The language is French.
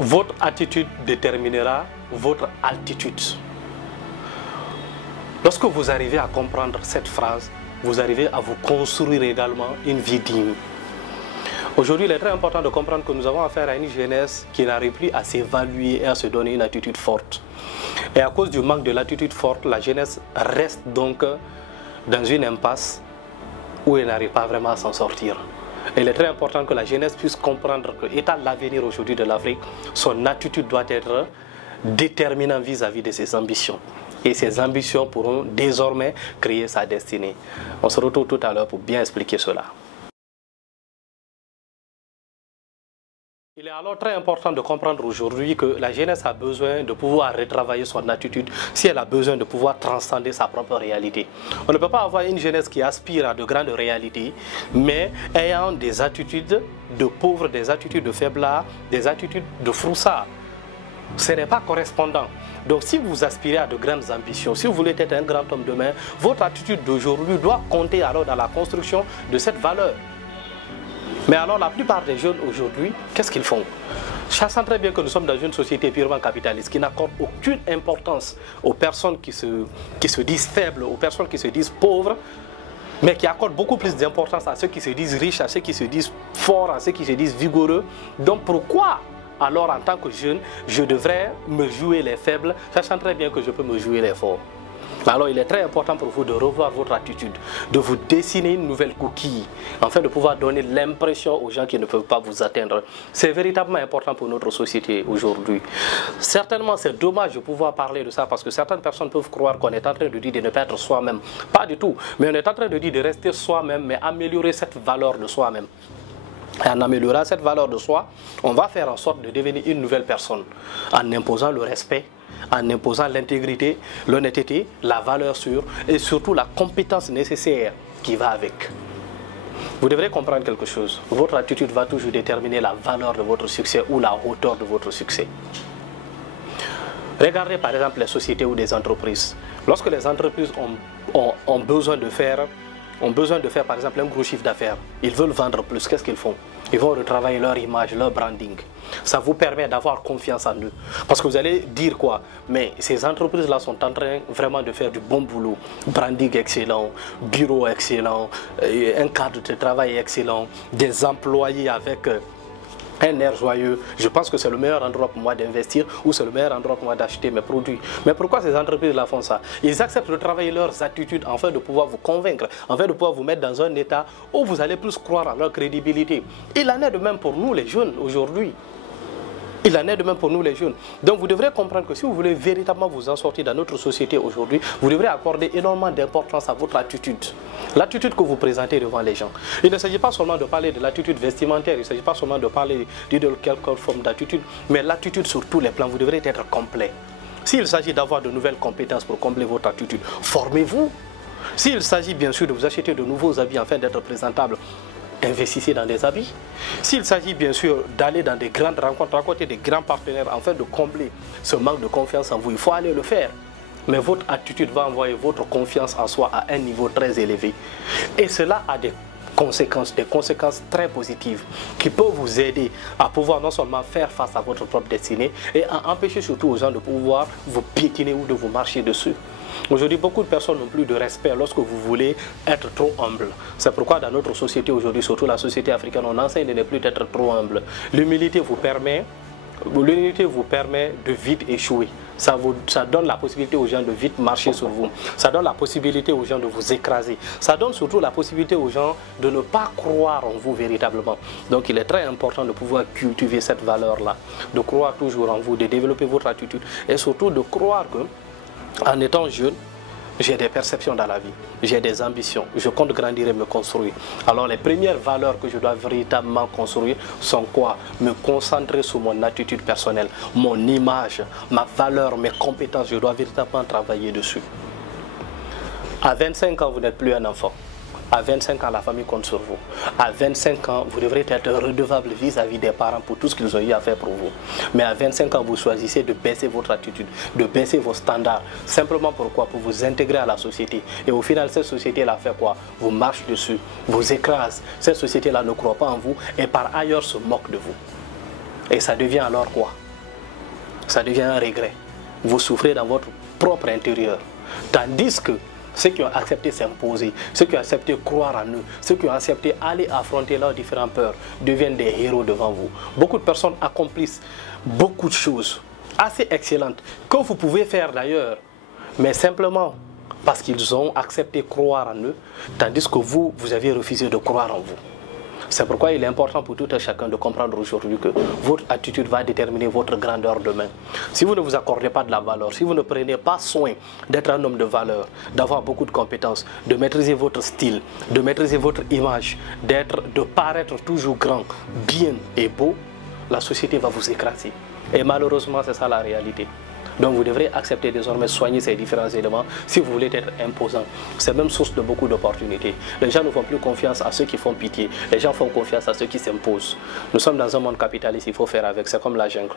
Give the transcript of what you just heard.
Votre attitude déterminera votre altitude. Lorsque vous arrivez à comprendre cette phrase, vous arrivez à vous construire également une vie digne. Aujourd'hui, il est très important de comprendre que nous avons affaire à une jeunesse qui n'arrive plus à s'évaluer et à se donner une attitude forte. Et à cause du manque de l'attitude forte, la jeunesse reste donc dans une impasse où elle n'arrive pas vraiment à s'en sortir. Et il est très important que la jeunesse puisse comprendre que, étant l'avenir aujourd'hui de l'Afrique, son attitude doit être déterminante vis-à-vis de ses ambitions. Et ces ambitions pourront désormais créer sa destinée. On se retrouve tout à l'heure pour bien expliquer cela. Il est alors très important de comprendre aujourd'hui que la jeunesse a besoin de pouvoir retravailler son attitude si elle a besoin de pouvoir transcender sa propre réalité. On ne peut pas avoir une jeunesse qui aspire à de grandes réalités, mais ayant des attitudes de pauvres, des attitudes de faiblard, des attitudes de froussard. Ce n'est pas correspondant. Donc si vous aspirez à de grandes ambitions, si vous voulez être un grand homme demain, votre attitude d'aujourd'hui doit compter alors dans la construction de cette valeur. Mais alors la plupart des jeunes aujourd'hui, qu'est-ce qu'ils font? Sachant très bien que nous sommes dans une société purement capitaliste qui n'accorde aucune importance aux personnes qui se disent faibles, aux personnes qui se disent pauvres, mais qui accorde beaucoup plus d'importance à ceux qui se disent riches, à ceux qui se disent forts, à ceux qui se disent vigoureux. Donc pourquoi alors en tant que jeune, je devrais me jouer les faibles, sachant très bien que je peux me jouer les forts? Alors il est très important pour vous de revoir votre attitude, de vous dessiner une nouvelle coquille, afin de pouvoir donner l'impression aux gens qui ne peuvent pas vous atteindre. C'est véritablement important pour notre société aujourd'hui. Certainement c'est dommage de pouvoir parler de ça parce que certaines personnes peuvent croire qu'on est en train de dire de ne pas être soi-même. Pas du tout, mais on est en train de dire de rester soi-même, mais améliorer cette valeur de soi-même. Et en améliorant cette valeur de soi, on va faire en sorte de devenir une nouvelle personne en imposant le respect, en imposant l'intégrité, l'honnêteté, la valeur sûre et surtout la compétence nécessaire qui va avec. Vous devrez comprendre quelque chose. Votre attitude va toujours déterminer la valeur de votre succès ou la hauteur de votre succès. Regardez par exemple les sociétés ou des entreprises. Lorsque les entreprises ont besoin de faire par exemple un gros chiffre d'affaires, ils veulent vendre plus, qu'est-ce qu'ils font? Ils vont retravailler leur image, leur branding. Ça vous permet d'avoir confiance en eux. Parce que vous allez dire quoi? Mais ces entreprises-là sont en train vraiment de faire du bon boulot. Branding excellent, bureau excellent, un cadre de travail excellent, des employés avec un air joyeux. Je pense que c'est le meilleur endroit pour moi d'investir ou c'est le meilleur endroit pour moi d'acheter mes produits. Mais pourquoi ces entreprises-là font ça? Ils acceptent de travailler leurs attitudes afin de pouvoir vous convaincre, afin de pouvoir vous mettre dans un état où vous allez plus croire à leur crédibilité. Il en est de même pour nous les jeunes aujourd'hui. Il en est de même pour nous les jeunes. Donc vous devrez comprendre que si vous voulez véritablement vous en sortir dans notre société aujourd'hui, vous devrez accorder énormément d'importance à votre attitude. L'attitude que vous présentez devant les gens. Il ne s'agit pas seulement de parler de l'attitude vestimentaire, il ne s'agit pas seulement de parler de quelque forme d'attitude, mais l'attitude sur tous les plans, vous devrez être complet. S'il s'agit d'avoir de nouvelles compétences pour combler votre attitude, formez-vous. S'il s'agit bien sûr de vous acheter de nouveaux habits afin d'être présentable, investissez dans des habits. S'il s'agit bien sûr d'aller dans des grandes rencontres, rencontrer des grands partenaires afin de combler ce manque de confiance en vous, il faut aller le faire. Mais votre attitude va envoyer votre confiance en soi à un niveau très élevé. Et cela a des conséquences très positives qui peuvent vous aider à pouvoir non seulement faire face à votre propre destinée et à empêcher surtout aux gens de pouvoir vous piétiner ou de vous marcher dessus. Aujourd'hui, beaucoup de personnes n'ont plus de respect lorsque vous voulez être trop humble. C'est pourquoi dans notre société aujourd'hui, surtout la société africaine, on enseigne de ne plus être trop humble. L'humilité vous permet de vite échouer. Ça donne la possibilité aux gens de vite marcher sur vous. Ça donne la possibilité aux gens de vous écraser. Ça donne surtout la possibilité aux gens de ne pas croire en vous véritablement. Donc il est très important de pouvoir cultiver cette valeur-là, de croire toujours en vous, de développer votre attitude et surtout de croire que en étant jeune, j'ai des perceptions dans la vie, j'ai des ambitions, je compte grandir et me construire. Alors les premières valeurs que je dois véritablement construire sont quoi? Me concentrer sur mon attitude personnelle, mon image, ma valeur, mes compétences, je dois véritablement travailler dessus. À 25 ans, vous n'êtes plus un enfant. À 25 ans, la famille compte sur vous. À 25 ans, vous devrez être redevable vis-à-vis des parents pour tout ce qu'ils ont eu à faire pour vous. Mais à 25 ans, vous choisissez de baisser votre attitude, de baisser vos standards. Simplement pourquoi? Pour vous intégrer à la société. Et au final, cette société-là fait quoi? Vous marche dessus, vous écrase. Cette société-là ne croit pas en vous et par ailleurs se moque de vous. Et ça devient alors quoi? ça devient un regret. Vous souffrez dans votre propre intérieur. Tandis que ceux qui ont accepté s'imposer, ceux qui ont accepté croire en eux, ceux qui ont accepté aller affronter leurs différentes peurs, deviennent des héros devant vous. Beaucoup de personnes accomplissent beaucoup de choses assez excellentes que vous pouvez faire d'ailleurs, mais simplement parce qu'ils ont accepté croire en eux, tandis que vous, vous avez refusé de croire en vous. C'est pourquoi il est important pour tout un chacun de comprendre aujourd'hui que votre attitude va déterminer votre grandeur demain. Si vous ne vous accordez pas de la valeur, si vous ne prenez pas soin d'être un homme de valeur, d'avoir beaucoup de compétences, de maîtriser votre style, de maîtriser votre image, de paraître toujours grand, bien et beau, la société va vous écraser. Et malheureusement, c'est ça la réalité. Donc vous devrez accepter désormais, soigner ces différents éléments si vous voulez être imposant. C'est même source de beaucoup d'opportunités. Les gens ne font plus confiance à ceux qui font pitié. Les gens font confiance à ceux qui s'imposent. Nous sommes dans un monde capitaliste, il faut faire avec. C'est comme la jungle.